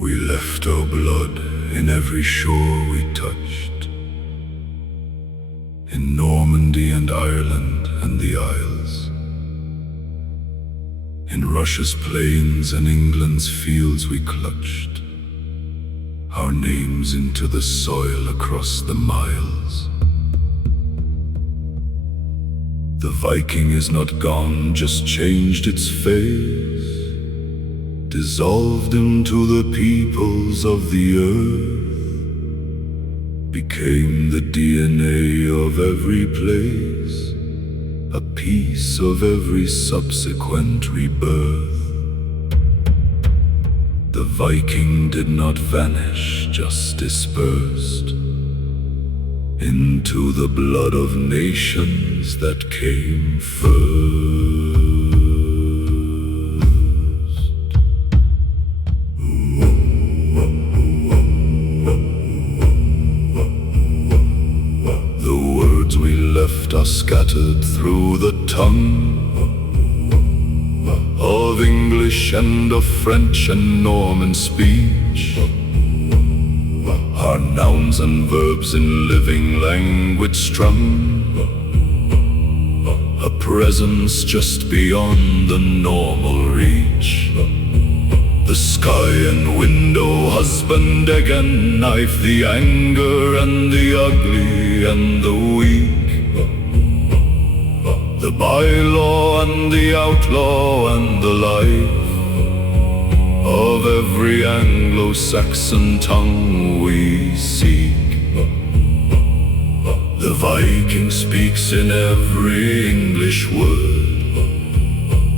We left our blood in every shore we touched, in Normandy and Ireland and the Isles, in Russia's plains and England's fields we clutched our names into the soil across the miles. The Viking is not gone, just changed its phase, dissolved into the peoples of the earth, became the DNA of every place, a piece of every subsequent rebirth. The Viking did not vanish, just dispersed into the blood of nations that came first. Are scattered through the tongue of English and of French and Norman speech, our nouns and verbs in living language strung, a presence just beyond the normal reach. The sky and window, husband, egg and knife, the anger and the ugly and the weak, the bylaw and the outlaw and the life of every Anglo-Saxon tongue we seek. The Viking speaks in every English word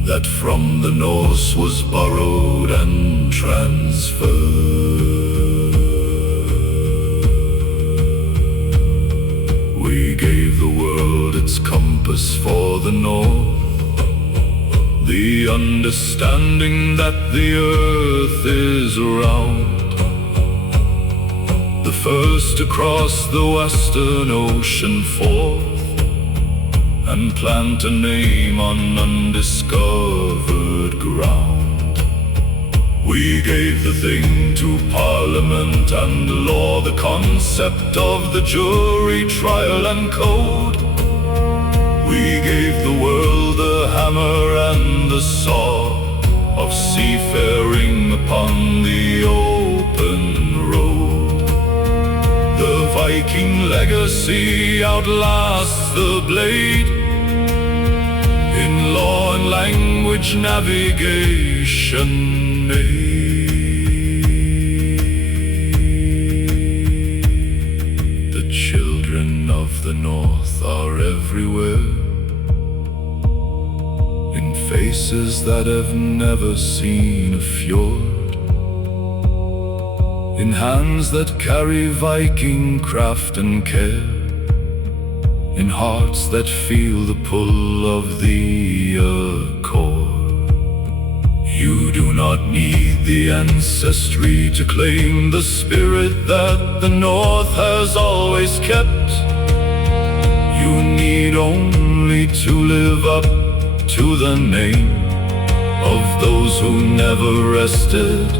that from the Norse was borrowed and transferred. We gave the world its compass for the north, the understanding that the earth is round, the first to cross the western ocean forth and plant a name on undiscovered ground. We gave the thing to Parliament and law, the concept of the jury, trial and code. We gave the world the hammer and the saw of seafaring upon the open road. The Viking legacy outlasts the blade in law and language navigation aid. The children of the North are everywhere, in faces that have never seen a fjord, in hands that carry Viking craft and care, in hearts that feel the pull of the accord. You do not need the ancestry to claim the spirit that the North has always kept. You need only to live up to the name of those who never rested,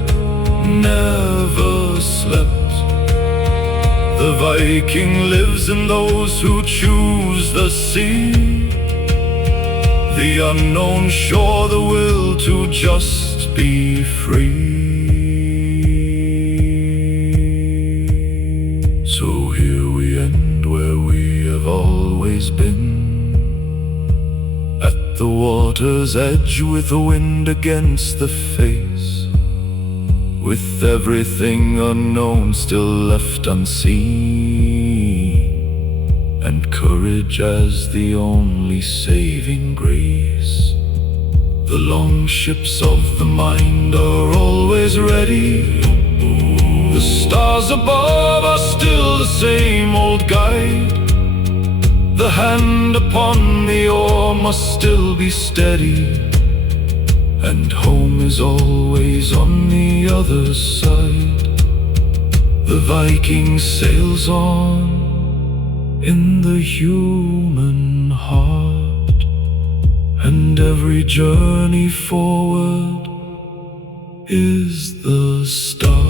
never slept. The Viking lives in those who choose the sea, the unknown shore, the will to just be free. So here we end where we have always been, at the water's edge with the wind against the face, with everything unknown still left unseen, and courage as the only saving grace. The long ships of the mind are always ready. The stars above are still the same old guide. The hand upon the oar must still be steady, and home is always on the other side. The Viking sails on in the human heart, and every every journey forward is the start.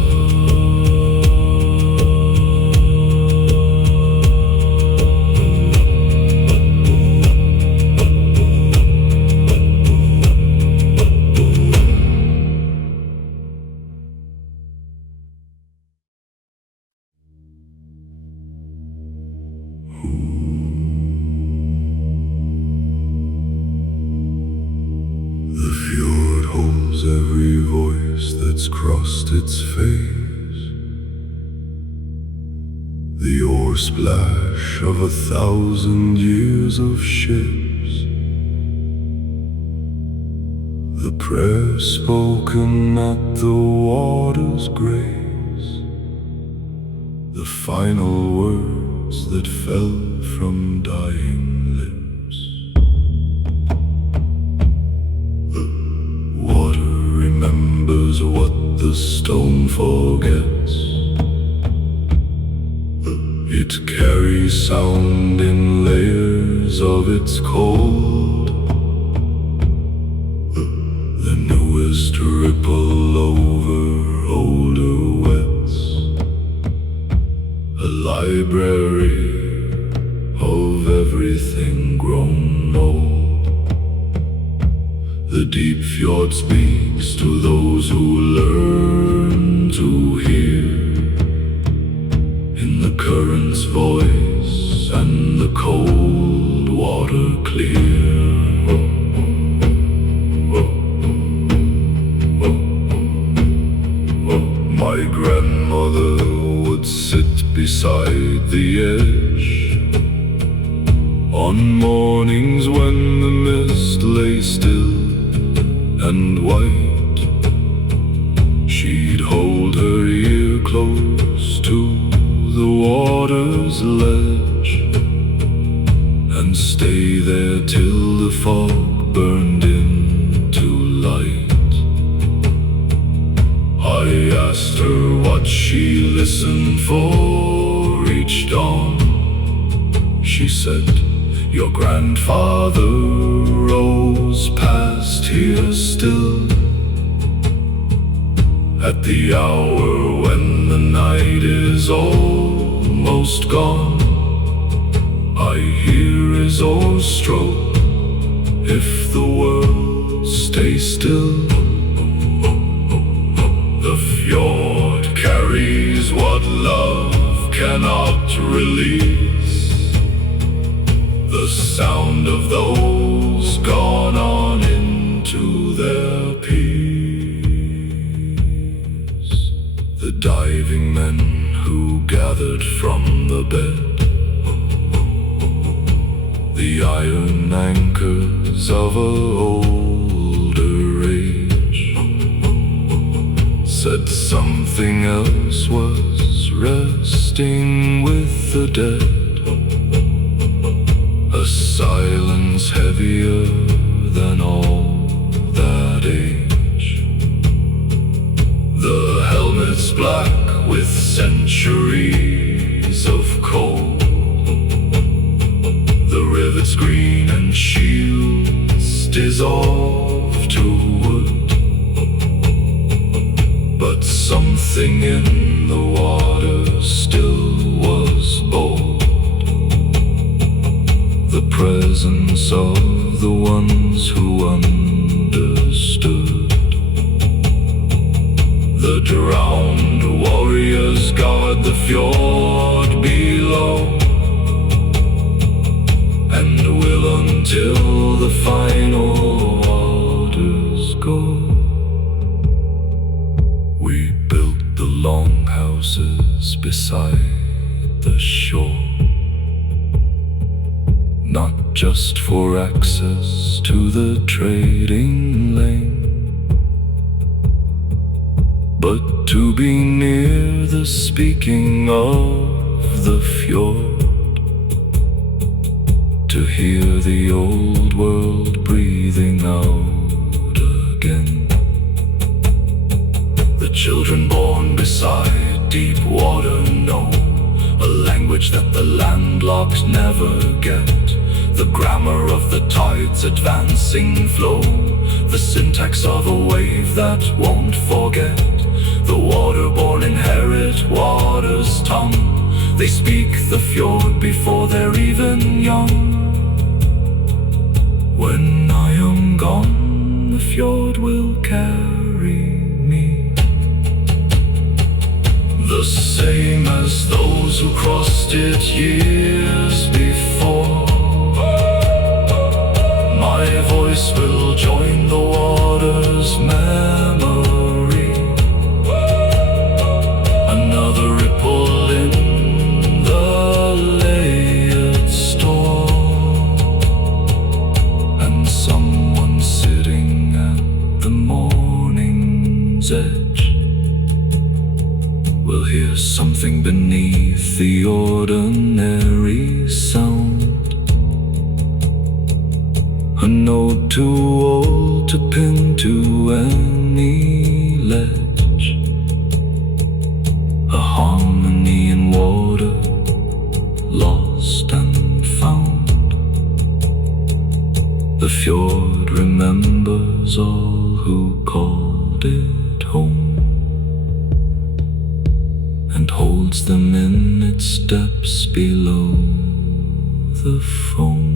The fjord holds every voice that's crossed its face, the oar splash of 1,000 years of ships, the prayer spoken at the water's grace, the final words that fell from dying lips. Remembers what the stone forgets. It carries sound in layers of its cold. The newest ripple over older wets. A library of everything grown old. The deep fjord speaks to those who learn to hear, in the current's voice and the cold water clear. My grandmother would sit beside the edge on mornings when the mist lay still and white. She'd hold her ear close to the water's ledge and stay there till the fog burned into light. I asked her what she listened for each dawn. She said, "Your grandfather rose past here still, at the hour when the night is almost gone. I hear his oar stroke if the world stays still." The fjord carries what love cannot release, the sound of those gone on into their peace. The diving men who gathered from the bed, the iron anchors of an older age, said something else was resting with the dead. A silence heavier than all that age. The helmets black with centuries of cold. The rivets green and shields dissolved to wood. But something in the water still was bold. The presence of the ones who understood. The drowned warriors guard the fjord below, and will until the final waters go. We built the longhouses beside the shore, not just for access to the trading lane, but to be near the speaking of the fjord, to hear the old world breathing out again. The children born beside deep water know a language that the landlocked never get. the grammar of the tide's advancing flow, the syntax of a wave that won't forget. The waterborn inherit water's tongue. They speak the fjord before they're even young. When I am gone, the fjord will carry me, the same as those who crossed it years before. My voice will join the water's memory, another ripple in the layered storm, and someone sitting at the morning's edge will hear something beneath the ordinary sound, a note too old to pin to any ledge, a harmony in water, lost and found. The fjord remembers all who called it home, and holds them in its depths below the foam.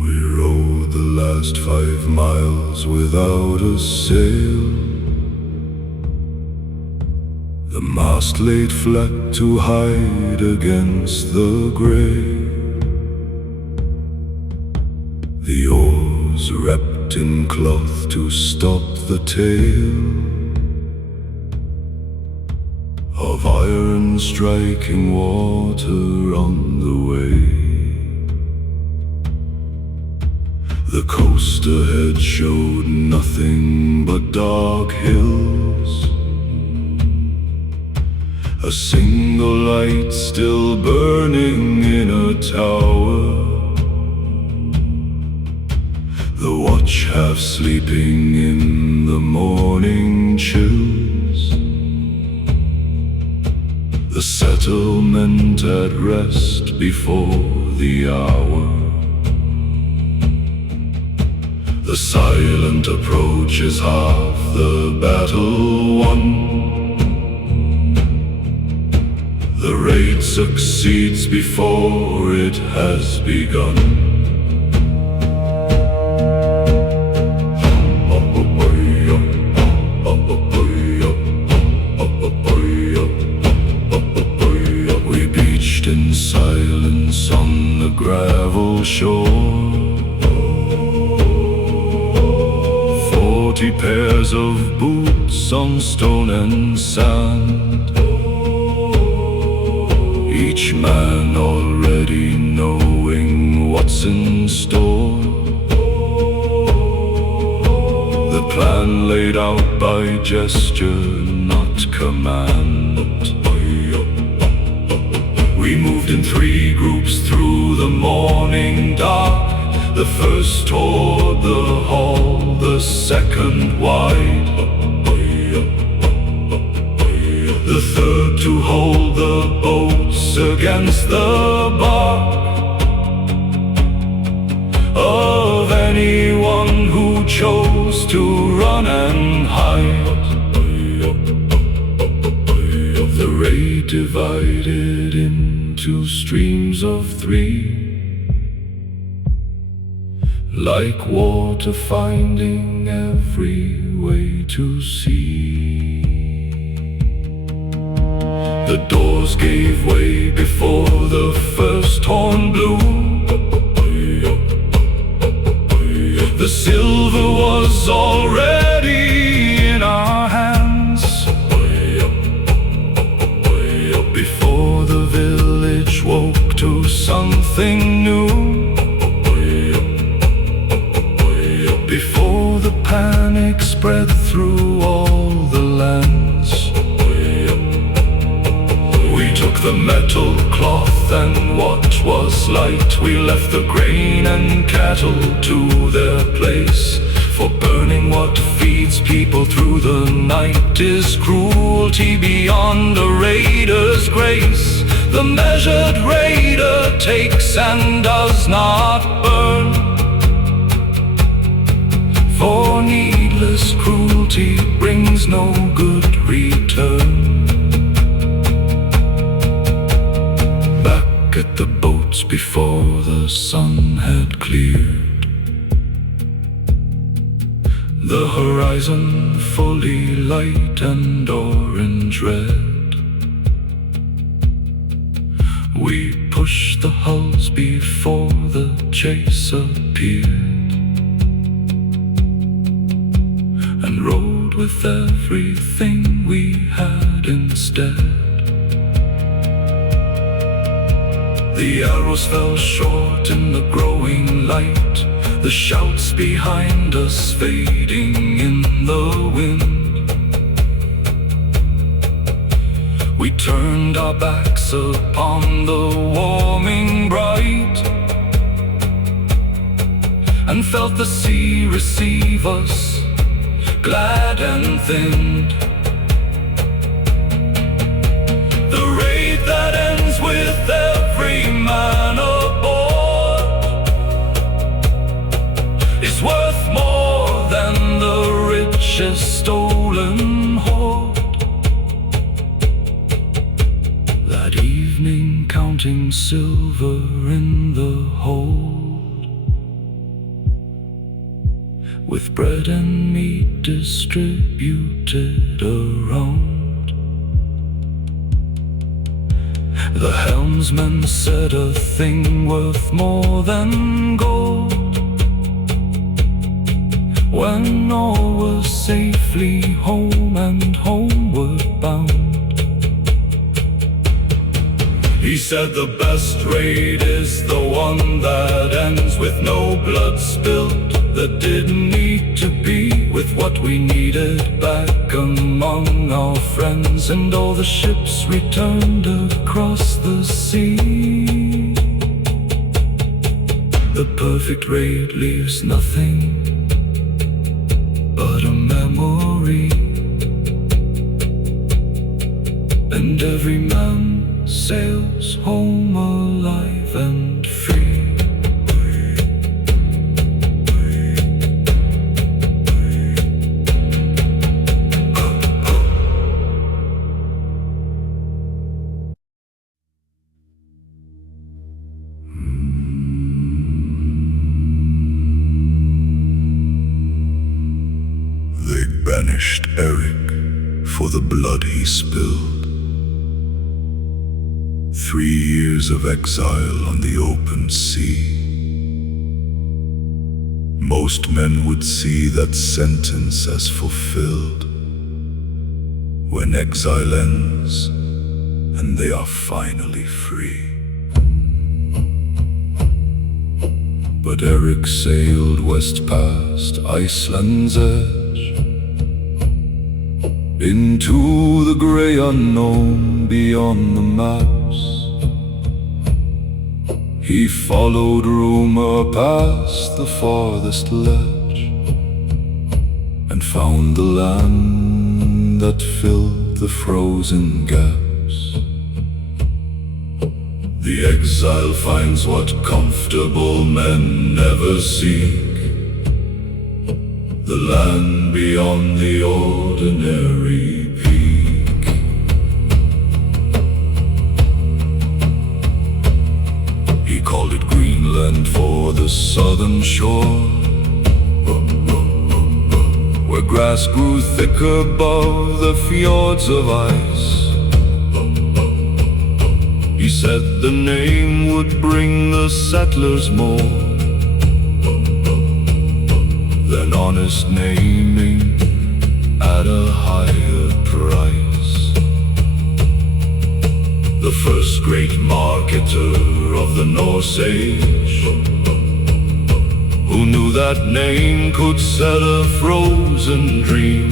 We rode the last 5 miles without a sail, the mast laid flat to hide against the grey, the oars wrapped in cloth to stop the tail of iron striking water on the way. The coast ahead showed nothing but dark hills, a single light still burning in a tower, the watch half sleeping in the morning chills, the settlement at rest before the hour. The silent approach is half the battle won. The raid succeeds before it has begun. We beached in silence on the gravel shore, 40 pairs of boots on stone and sand, each man already knowing what's in store. The plan laid out by gesture, not command. We moved in 3 groups through the morning dark, the first toward the hall, the second wide, the third to hold the boats against the bark of anyone who chose to run and hide. The raid divided into streams of 3, like water finding every way to sea. The doors gave way before the first horn blew. The silver was already in our hands before the village woke to something new, before the panic spread through all the lands. We took the metal cloth and what was light, we left the grain and cattle to their place. For burning what feeds people through the night is cruelty beyond a raider's grace. The measured raider takes and does not burn, for needless cruelty brings no good return. Back at the boats before the sun had cleared, the horizon fully light and orange red. We pushed the hulls before the chase appeared, and rode with everything we had instead. The arrows fell short in the growing light, the shouts behind us fading in the wind. We turned our backs upon the warming bright, and felt the sea receive us, glad and thinned. The raid that ends with every man aboard is worth more than the richest stolen hoard. That evening, counting silver in the hold, with bread and meat distributed around, the helmsman said a thing worth more than gold. When all was safely home and homeward bound, he said the best raid is the one that ends with no blood spilled, that didn't need to be, with what we needed back among our friends, and all the ships returned across the sea. The perfect raid leaves nothing but a memory, and every man sails home alive and free. They banished Eric for the blood he spilled. 3 years of exile on the open sea. Most men would see that sentence as fulfilled when exile ends and they are finally free. But Eric sailed west past Iceland's edge, into the grey unknown beyond the maps. He followed rumor past the farthest ledge, and found the land that filled the frozen gaps. The exile finds what comfortable men never seek, the land beyond the ordinary peak. He called it Greenland for the southern shore, where grass grew thick above the fjords of ice. He said the name would bring the settlers more than honest naming at a higher price. The first great marketer of the Norse age, who knew that name could sell a frozen dream,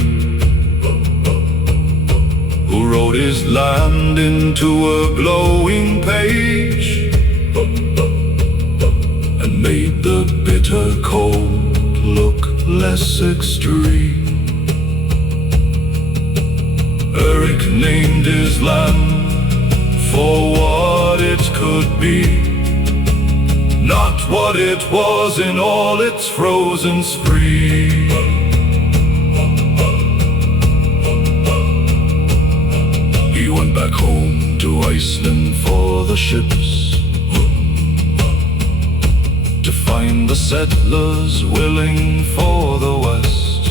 who wrote his land into a glowing page, made the bitter cold look less extreme. Eric named his land for what it could be, not what it was in all its frozen spree. He went back home to Iceland for the ships, to find the settlers willing for the West.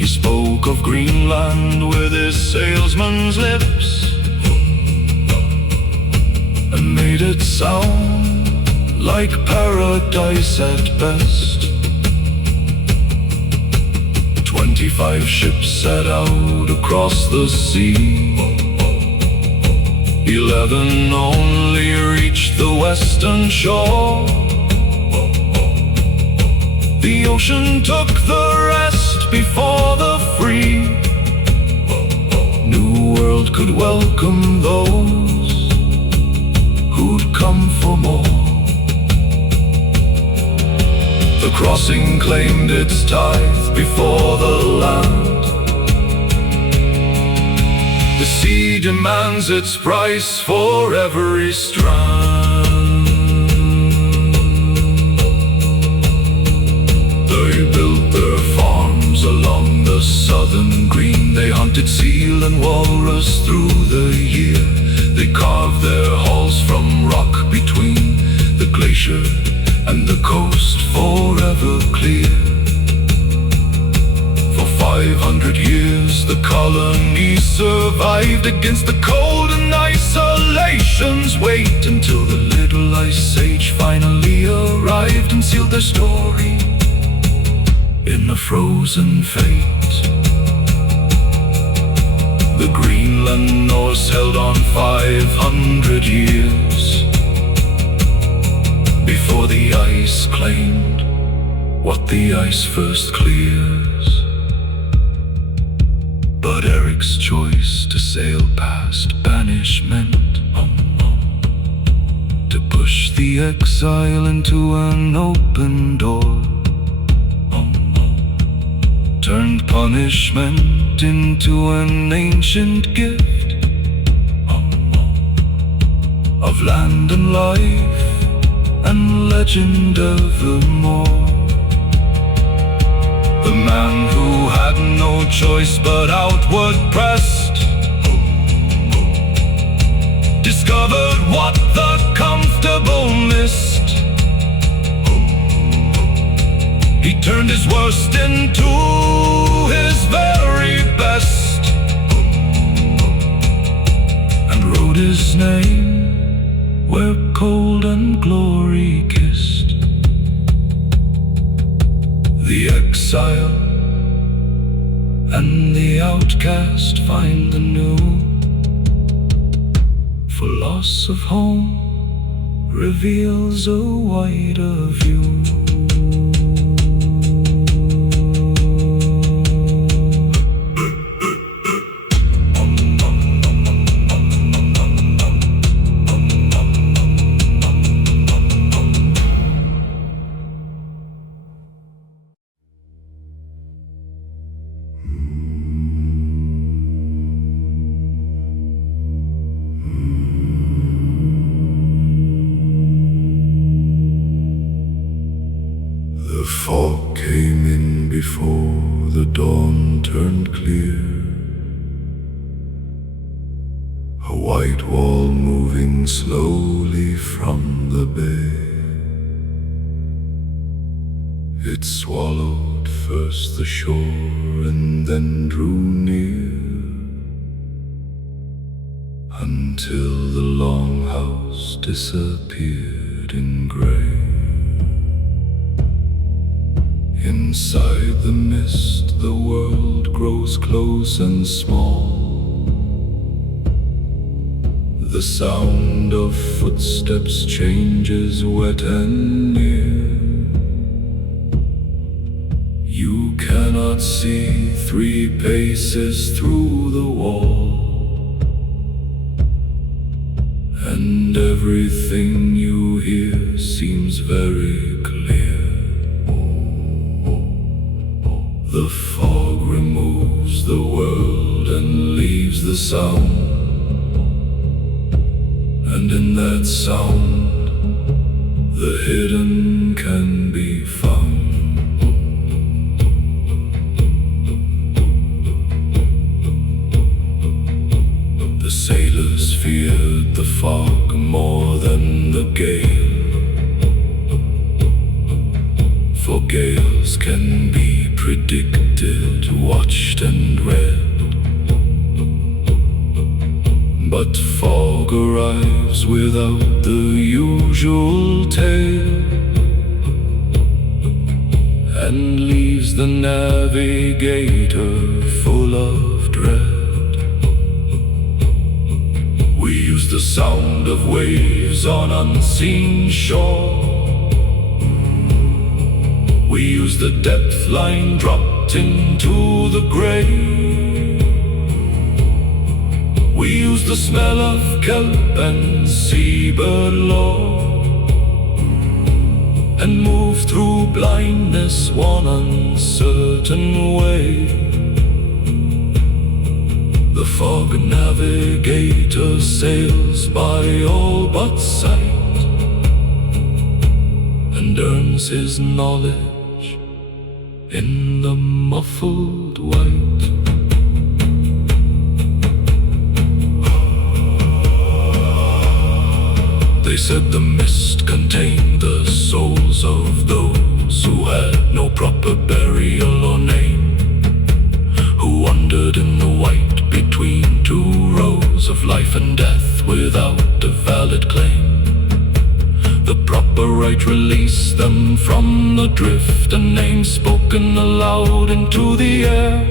He spoke of Greenland with his salesman's lips, and made it sound like paradise at best. 25 ships set out across the sea. 11 only reached the western shore. The ocean took the rest before the free New World could welcome those who'd come for more. The crossing claimed its tithe before the land. The sea demands its price for every strand. They built their farms along the southern green. They hunted seal and walrus through the year. They carved their halls from rock between the glacier and the coast, forever clear. For 500 years the colony survived against the cold and isolation's weight, until the little ice age finally arrived and sealed their story in a frozen fate. The Greenland Norse held on 500 years before the ice claimed what the ice first clears. But Eric's choice to sail past banishment, to push the exile into an open door, turned punishment into an ancient gift of land and life and legend evermore. The man who had no choice but outward pressed discovered what the comfortable missed. He turned his worst into his very best, and wrote his name where cold and glory kissed. The exile and the outcast find the new, for loss of home reveals a wider view. The fog came in before the dawn turned clear, a white wall moving slowly from the bay. It swallowed first the shore and then drew near, until the longhouse disappeared in grey. Inside the mist, the world grows close and small. The sound of footsteps changes wet and near. You cannot see 3 paces through the wall, and everything you hear seems very clear. The fog removes the world and leaves the sound, and in that sound the hidden can be found. The sailors feared the fog more than the gale, for gales can be predicted, watched and read. But fog arrives without the usual tale, and leaves the navigator full of dread. We use the sound of waves on unseen shore. We use the depth line dropped into the grave. We use the smell of kelp and seabird lore, and move through blindness one uncertain way. The fog navigator sails by all but sight, and earns his knowledge in the muffled white. They said the mist contained the souls of those who had no proper burial or name, who wandered in the white between two rows of life and death without a valid claim. The proper right released them from the drift, a name spoken aloud into the air.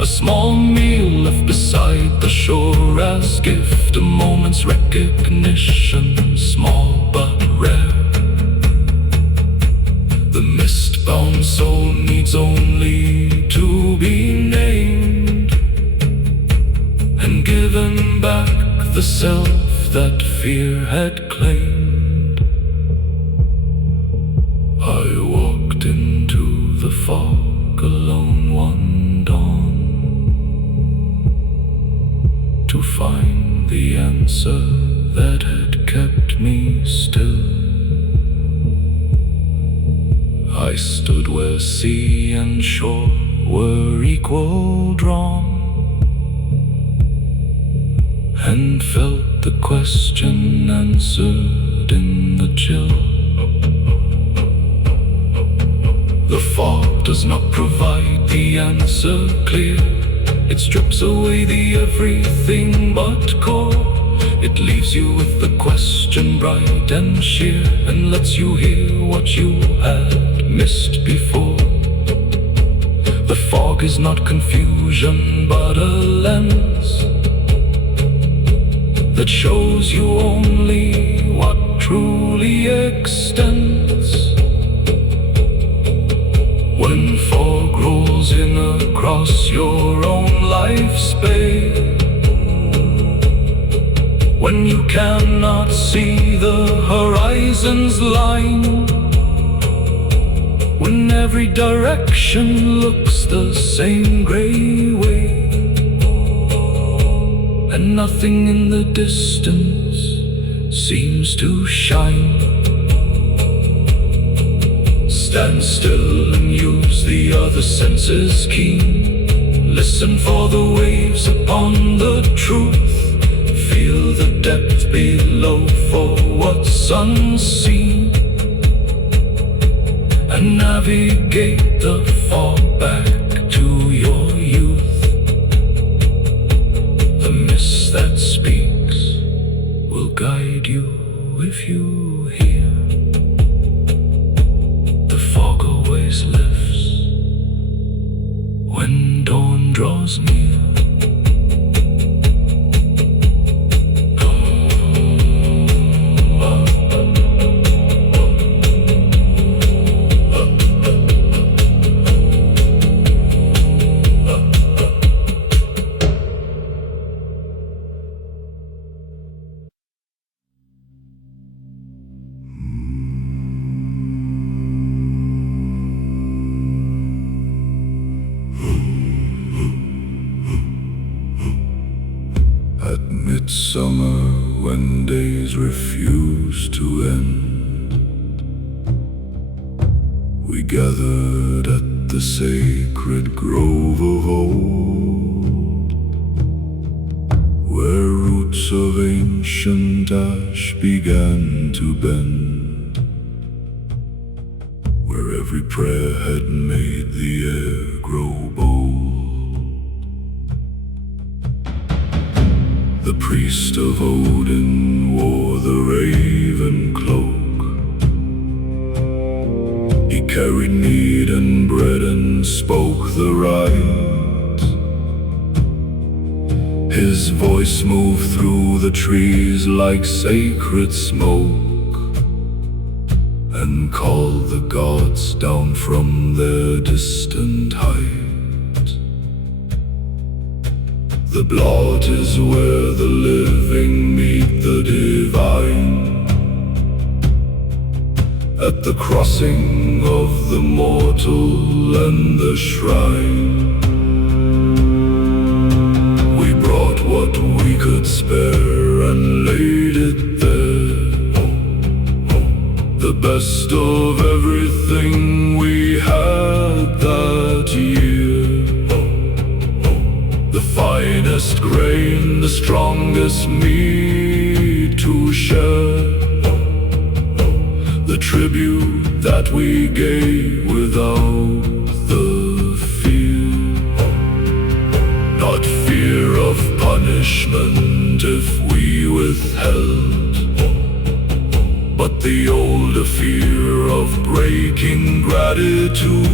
A small meal left beside the shore as gift, a moment's recognition, small but rare. The mist-bound soul needs only to be named, and given back the self that fear had claimed. I walked into the fog alone one dawn, to find the answer that had kept me still. I stood where sea and shore were equal drawn, and felt the question answered in the chill. The fog does not provide the answer clear. It strips away the everything but core. It leaves you with the question bright and sheer, and lets you hear what you had missed before. The fog is not confusion but a lens that shows you only what truly extends. When fog rolls in across your own life space, when you cannot see the horizon's line, when every direction looks the same gray way, and nothing in the distance seems to shine. Stand still and use the other senses keen. Listen for the waves upon the truth. Feel the depth below for what's unseen, and navigate the fog back to your youth. The mist that speaks will guide you if you hear. The fog always lifts when dawn draws near. midsummer, when days refuse to end, we gathered at the sacred grove of old, where roots of ancient ash began to bend, where every prayer had made the air grow bold. The priest of Odin wore the raven cloak. He carried mead and bread and spoke the right. His voice moved through the trees like sacred smoke, and called the gods down from their distant height. The blot is where the living meet the divine, at the crossing of the mortal and the shrine. We brought what we could spare and laid it there, the best of everything we had that year. The finest grain, the strongest meat to share, the tribute that we gave without the fear. Not fear of punishment if we withheld, but the older fear of breaking gratitude.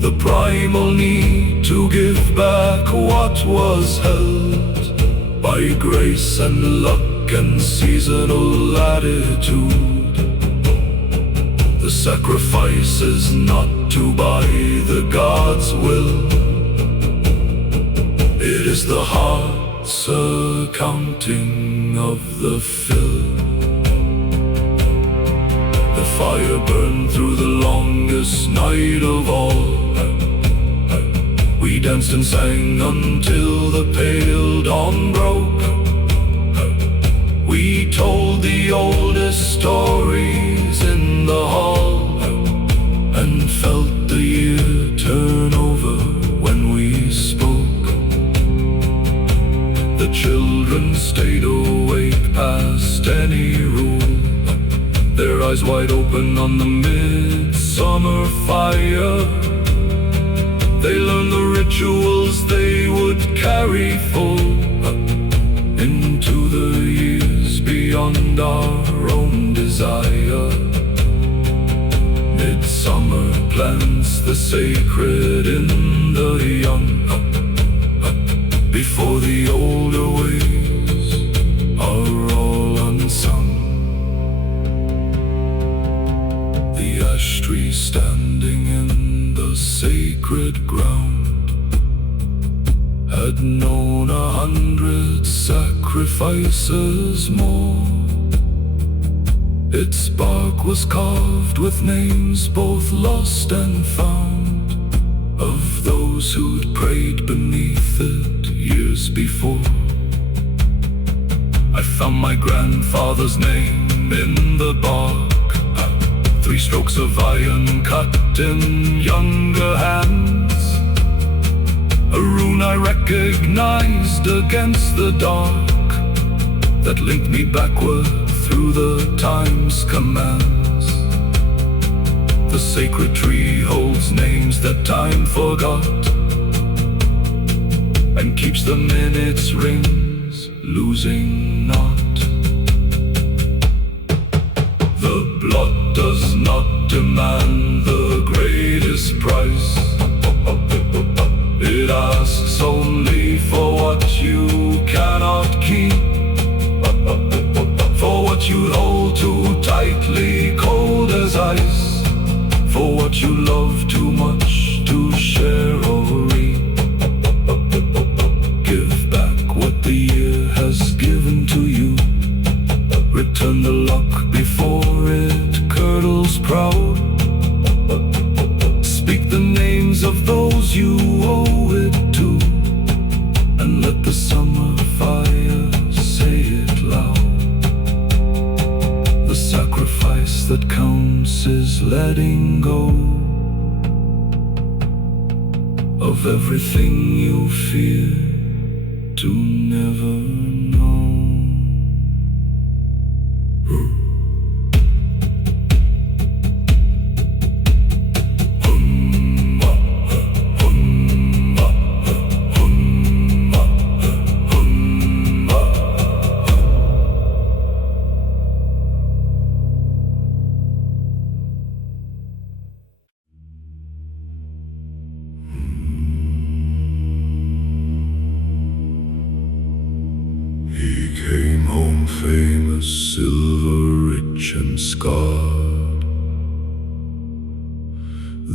The primal need to give back what was held by grace and luck and seasonal latitude. The sacrifice is not to buy the God's will. It is the heart's accounting of the fill. The fire burned through the longest night of all. We danced and sang until the pale dawn broke. We told the oldest stories in the hall, and felt the year turn over when we spoke. The children stayed awake past any rule, their eyes wide open on the midsummer fire. They learned the rituals they would carry forward into the years beyond our own desire. Midsummer plants the sacred in the young, before the older ways are all unsung. The ash tree standing in the sacred ground had known 100 sacrifices more. Its bark was carved with names both lost and found, of those who'd prayed beneath it years before. I found my grandfather's name in the bark, 3 strokes of iron cut in younger hands, a rune I recognized against the dark, that linked me backward through the time's commands. The sacred tree holds names that time forgot, and keeps them in its rings, losing not. The blot does not demand the greatest price. It asks only for what you cannot keep, for what you hold too tightly, cold as ice, for what you love too much to share or reap. Give back what the year has given to you. Return the luck before it curdles proud. Speak the names of those you owe it to, and let the summer counts is letting go of everything you fear to never know. He came home famous, silver, rich and scarred.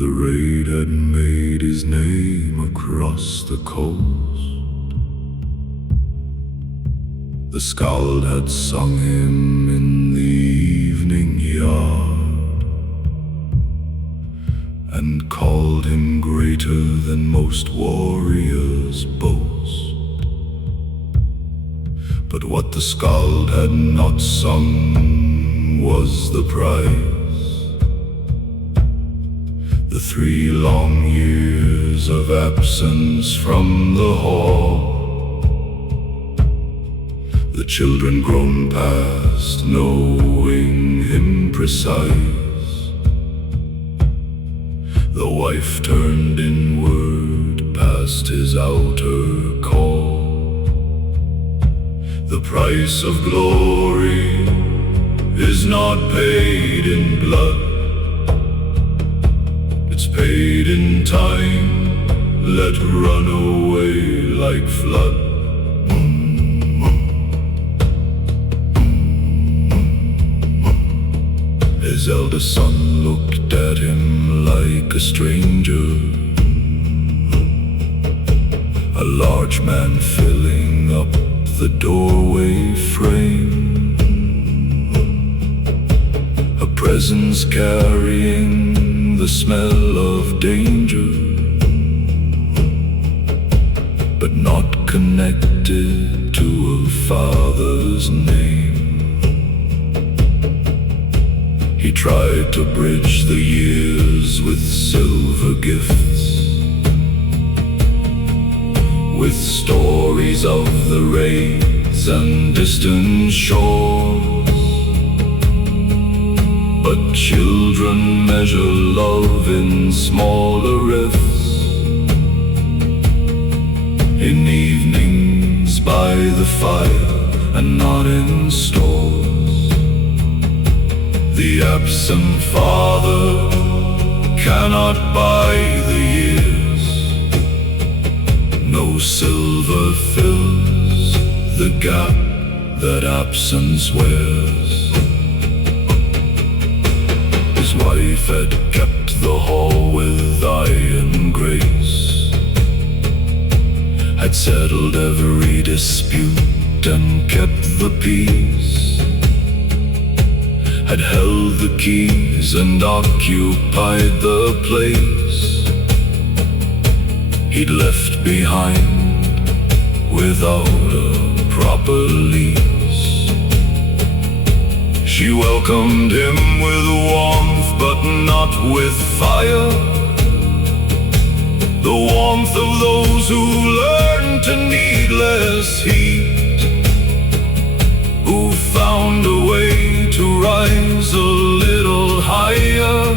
The raid had made his name across the coast. The skald had sung him in the evening yard and called him greater than most warriors boast. But what the skald had not sung was the price. The 3 long years of absence from the hall, the children grown past knowing him precise, the wife turned inward past his outer call. The price of glory is not paid in blood, it's paid in time, let run away like flood. His eldest son looked at him like a stranger, a large man filling up the doorway frame, a presence carrying the smell of danger, but not connected to a father's name. He tried to bridge the years with silver gifts, with stories of the raids and distant shores. But children measure love in smaller rifts, in evenings by the fire and not in stores. The absent father cannot buy the years, no silver fills the gap that absence wears. His wife had kept the hall with iron grace, had settled every dispute and kept the peace, had held the keys and occupied the place he'd left behind without a proper lease. She welcomed him with warmth, but not with fire, the warmth of those who learn to need less heat, who found a way to rise a little higher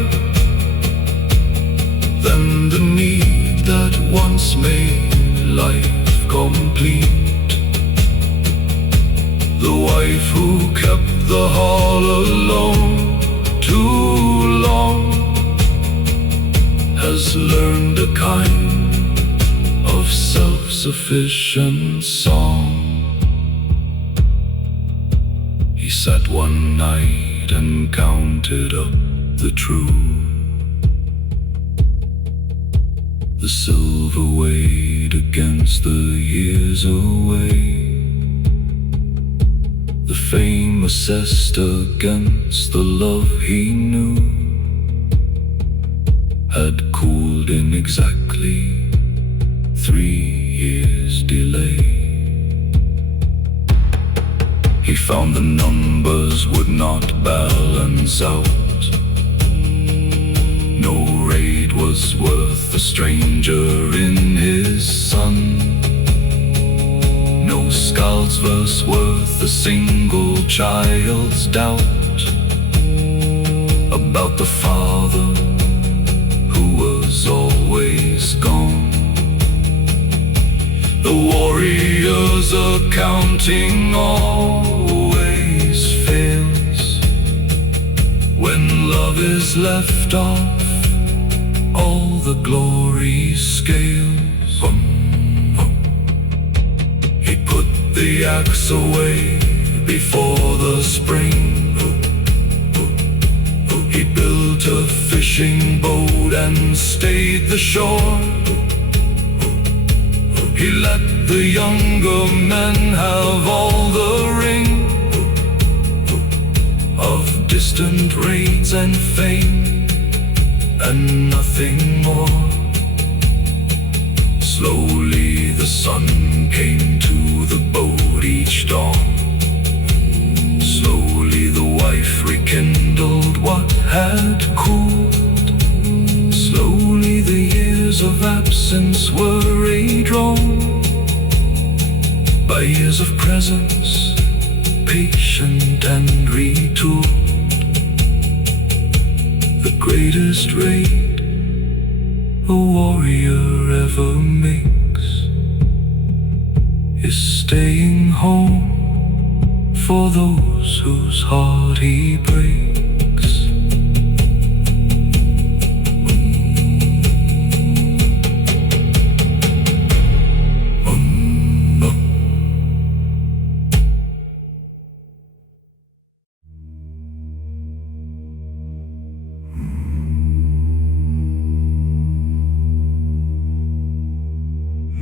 than the need that once made life complete. The wife who kept the hall alone too long has learned a kind of self-sufficient song. He sat one night and counted up the true, the silver weighed against the years away, the fame assessed against the love he knew, had cooled in exactly 3 years delay. He found the numbers would not balance out, was worth a stranger in his son. No skald's verse worth a single child's doubt about the father who was always gone. The warrior's accounting always fails. When love is left off all the glory scales. He put the axe away before the spring. He built a fishing boat and stayed the shore. He let the younger men have all the ring of distant raids and fame, and nothing more. Slowly the sun came to the boat each dawn. Slowly the wife rekindled what had cooled. Slowly the years of absence were redrawn by years of presence, patient and retooled. The greatest raid a warrior ever makes is staying home for those whose heart he breaks.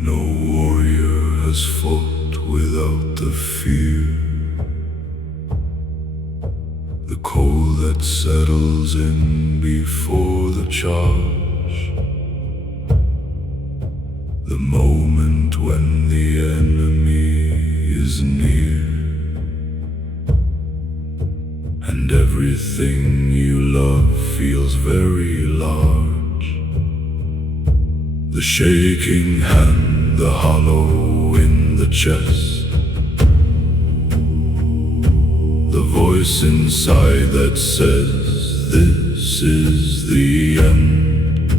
No warrior has fought without the fear, the cold that settles in before the charge, the moment when the enemy is near, and everything you love feels very large. The shaking hand, the hollow in the chest, the voice inside that says, this is the end.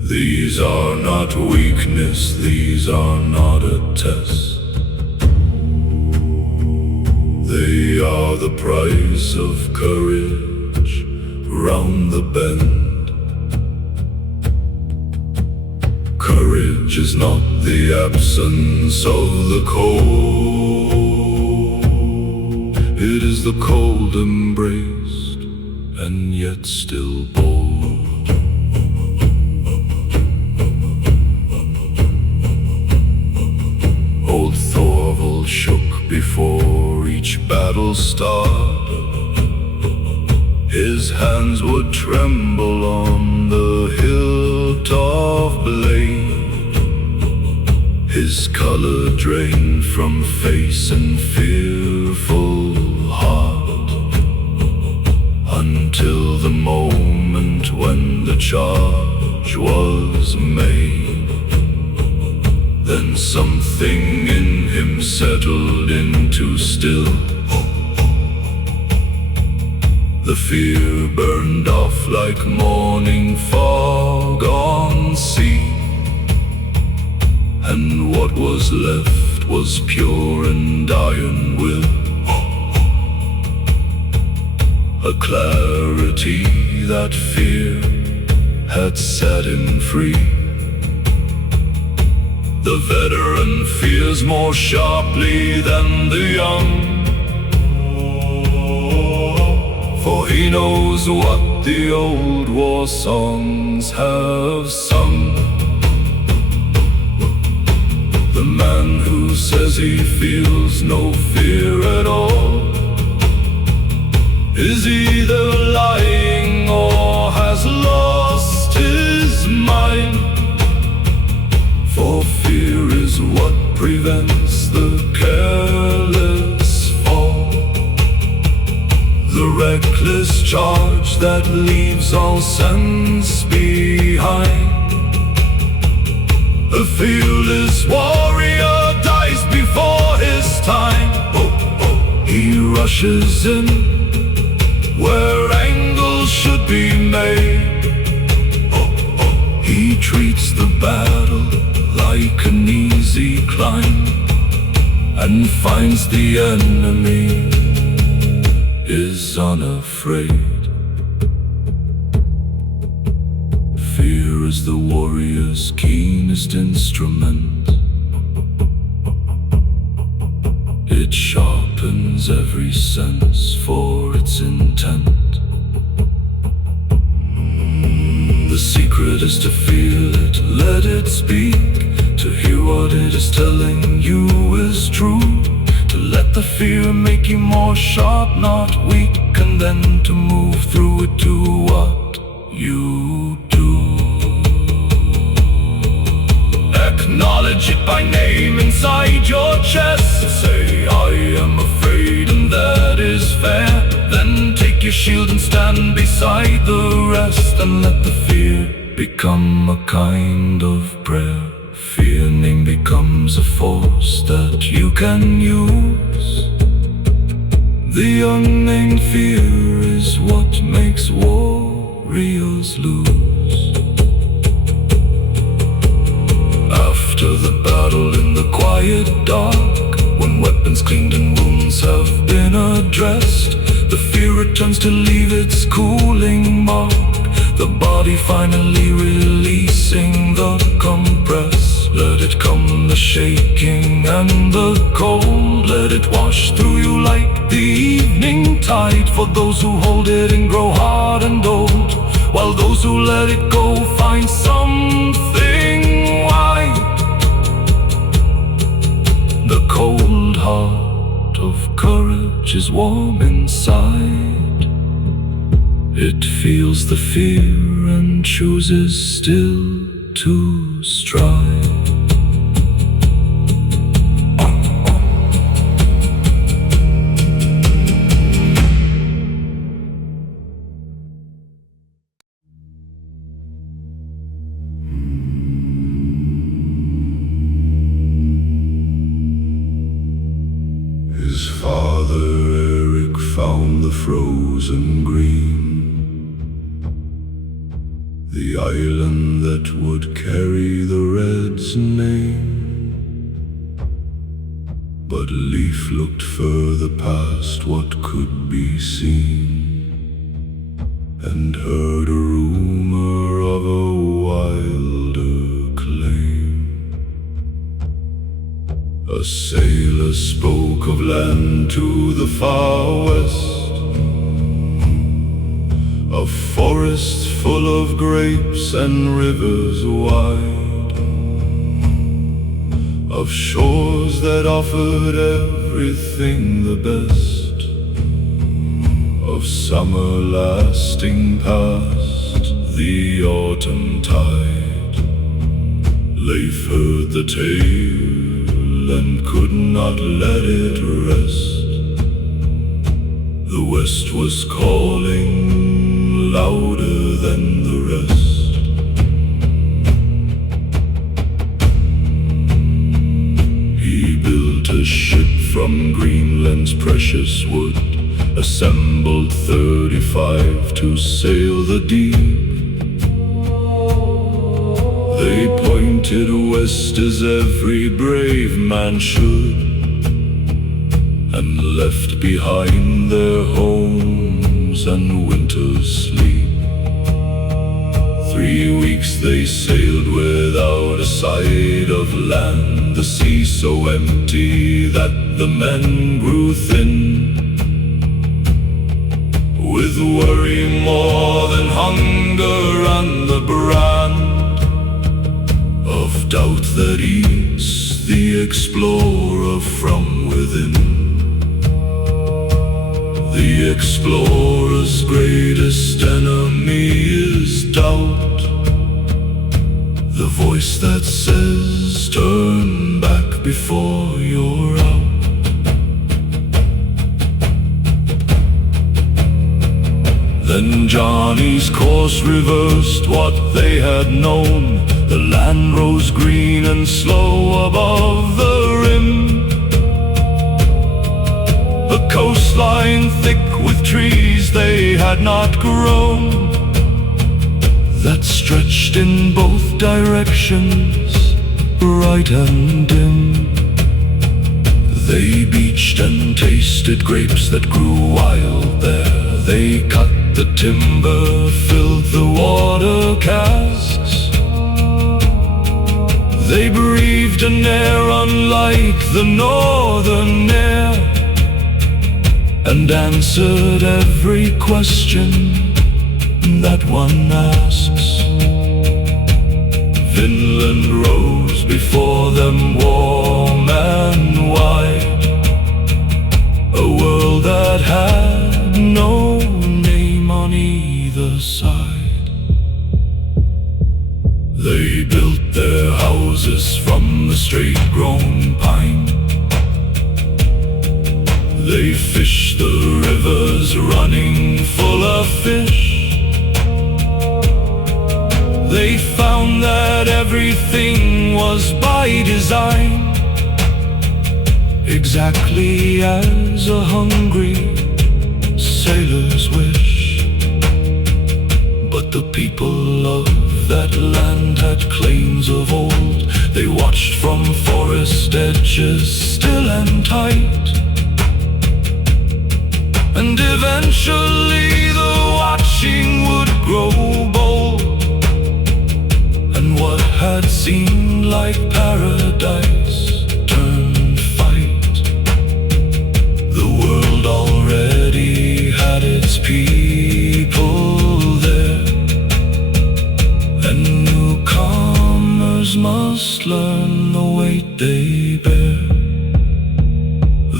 These are not weakness, these are not a test. They are the price of courage round the bend. Courage is not the absence of the cold. It is the cold embraced and yet still bold. Old Thorvald shook before each battle start. His hands would tremble on the hilt of blade. His color drained from face and fearful heart, until the moment when the charge was made. Then something in him settled into still. The fear burned off like morning fog on sea, and what was left was pure and iron will. A clarity that fear had set him free. The veteran fears more sharply than the young, for he knows what the old war songs have sung. The man who says he feels no fear at all is either lying or has lost his mind. For fear is what prevents the careless fall, the reckless reckless charge that leaves all sense behind. A fearless warrior dies before his time. He rushes in where angles should be made. He treats the battle like an easy climb, and finds the enemy is unafraid. Fear is the warrior's keenest instrument. It sharpens every sense for its intent. The secret is to feel it, let it speak, to hear what it is telling you is true, to let the fear make you more sharp, not weak, and then to move through it to what you do. Acknowledge it by name inside your chest. Say, I am afraid, and that is fair. Then take your shield and stand beside the rest, and let the fear become a kind of prayer. Fearing becomes a force that you can use. The unnamed fear is what makes warriors lose. After the battle in the quiet dark, when weapons cleaned and wounds have been addressed, the fear returns to leave its cooling mark, the body finally releasing the compress. Let it come, the shaking and the cold. Let it wash through you like the evening tide. For those who hold it and grow hard and old, while those who let it go find something wide. The cold heart of courage is warm inside. It feels the fear and chooses still to strive. His father Eric found the frozen green, the island that would carry the Red's name. But Leaf looked further past what could be seen, and heard a rumor of a wilder claim. A sailor spoke of land to the far west, of forests full of grapes and rivers wide, of shores that offered everything the best, of summer lasting past the autumn tide. Leif heard the tale and could not let it rest. The west was calling louder than the rest. He built a ship from Greenland's precious wood, assembled 35 to sail the deep. They pointed west as every brave man should, and left behind their homes and winter's sleep. 3 weeks they sailed without a sight of land, the sea so empty that the men grew thin, with worry more than hunger and the brand of doubt that eats the explorer from within. The explorer's greatest enemy is doubt, the voice that says turn back before you're out. Vikings' course reversed what they had known. The land rose green and slow above the rim, the coastline thick with trees they had not grown, that stretched in both directions, bright and dim. They beached and tasted grapes that grew wild there. They cut the timber, filled the water casks. They breathed an air unlike the northern air, and answered every question that one asks. Vinland rose before them, warm and wide, a world that had no name on either side. They built their houses from the straight-grown pine. They fished the rivers running full of fish. They found that everything was by design, exactly as a hungry sailor's wish. But the people of that land had claims of old. They watched from forest edges, still and tight, and eventually the watching would grow bold, and what had seemed like paradise turned fight. The world already had its people there, and newcomers must learn the weight they bear.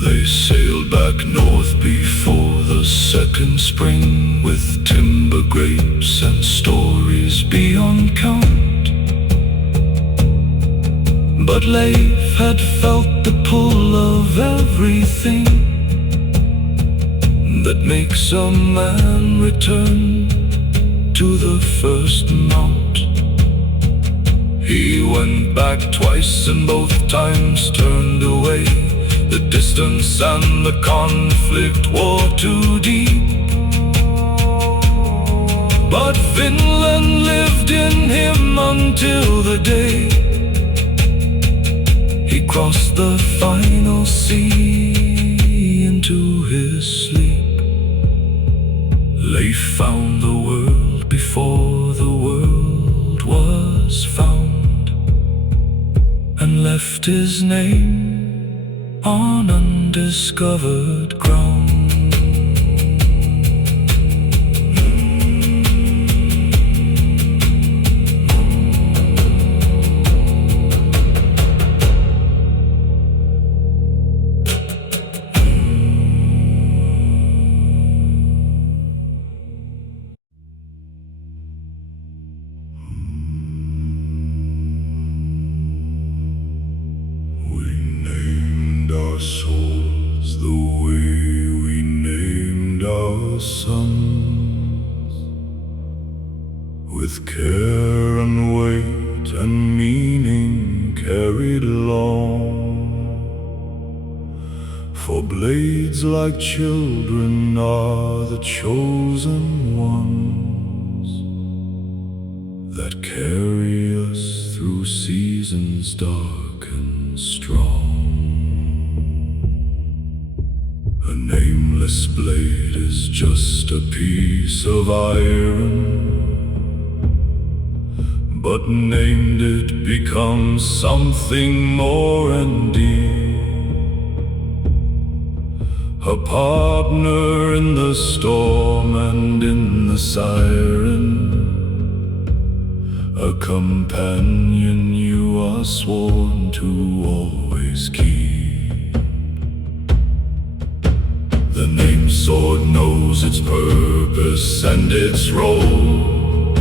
They sailed back north before the second spring, with timber, grapes, and stories beyond count. But Leif had felt the pull of everything that makes a man return to the first mount. He went back twice and both times turned away. The distance and the conflict were too deep, but Finland lived in him until the day he crossed the final sea into his sleep. Leif found the world before the world was found, and left his name on undiscovered ground. Our souls the way we named our sons, with care and weight and meaning carried along. For blades like children are the chosen ones that carry us through seasons dark and strong. A nameless blade is just a piece of iron, but named it becomes something more and deep. A partner in the storm and in the siren, a companion you are sworn to always keep. The name sword knows its purpose and its role.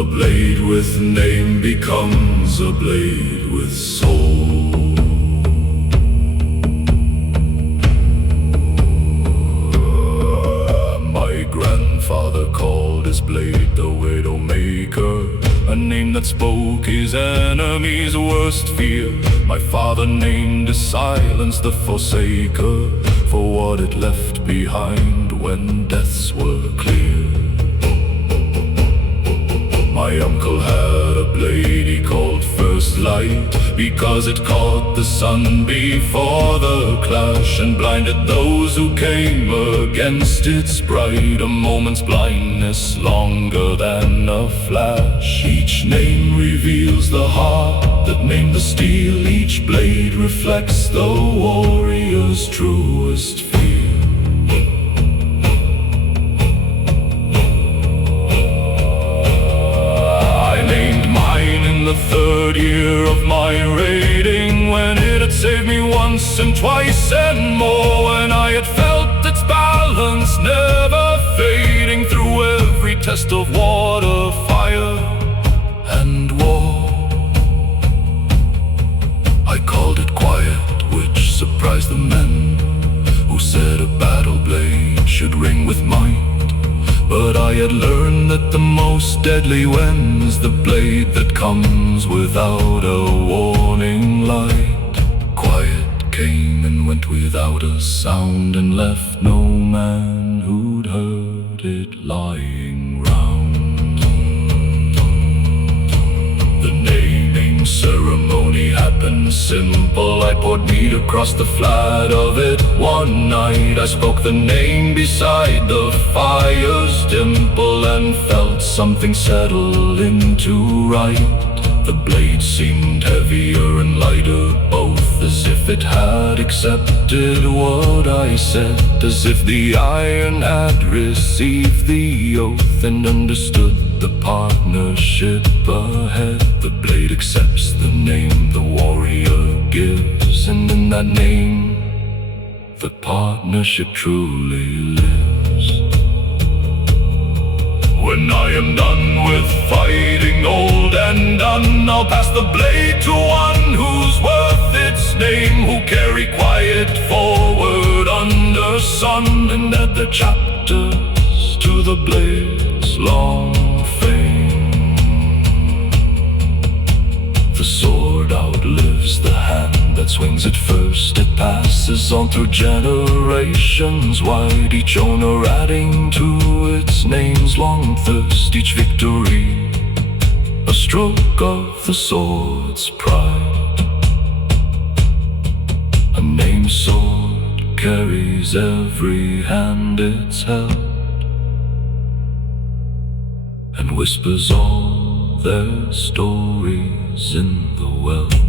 A blade with name becomes a blade with soul. My grandfather grandfather called his blade the Widowmaker, a name that spoke his enemy's worst fear. My father named his silence the Forsaker, for what it left behind when deaths were clear. My uncle had a blade he called First Light, because it caught the sun before the clash, and blinded those who came against its bright. A moment's blindness longer than a flash. Each name reveals the heart that named the steel. Each blade reflects the warrior's truest fear. The third year of my raiding, when it had saved me once and twice and more, when I had felt its balance never fading through every test of water, fire, and war. I called it quiet, which surprised the men who said a battle blade should ring with might. But I had learned that the most deadly when's the blade that comes without a warning light. Quiet came and went without a sound, and left no man who'd heard it lying round. The naming ceremony happened simple. I poured meat across the flat of it one night. I spoke the name beside the fire's dimple, and felt something settle into right. The blade seemed heavier and lighter both, as if it had accepted what I said, as if the iron had received the oath and understood the partnership ahead. The blade accepts the name the warrior gives, and in that name the partnership truly lives. When I am done with fighting old and done, I'll pass the blade to one who's worth its name, who'll carry quiet forward under sun, and add the chapters to the blade's long fame. The sword outlives the hand that swings it first. It passes on through generations wide, each owner adding to its name's long thirst. Each victory a stroke of the sword's pride. A named sword carries every hand it's held, and whispers all their stories in the well.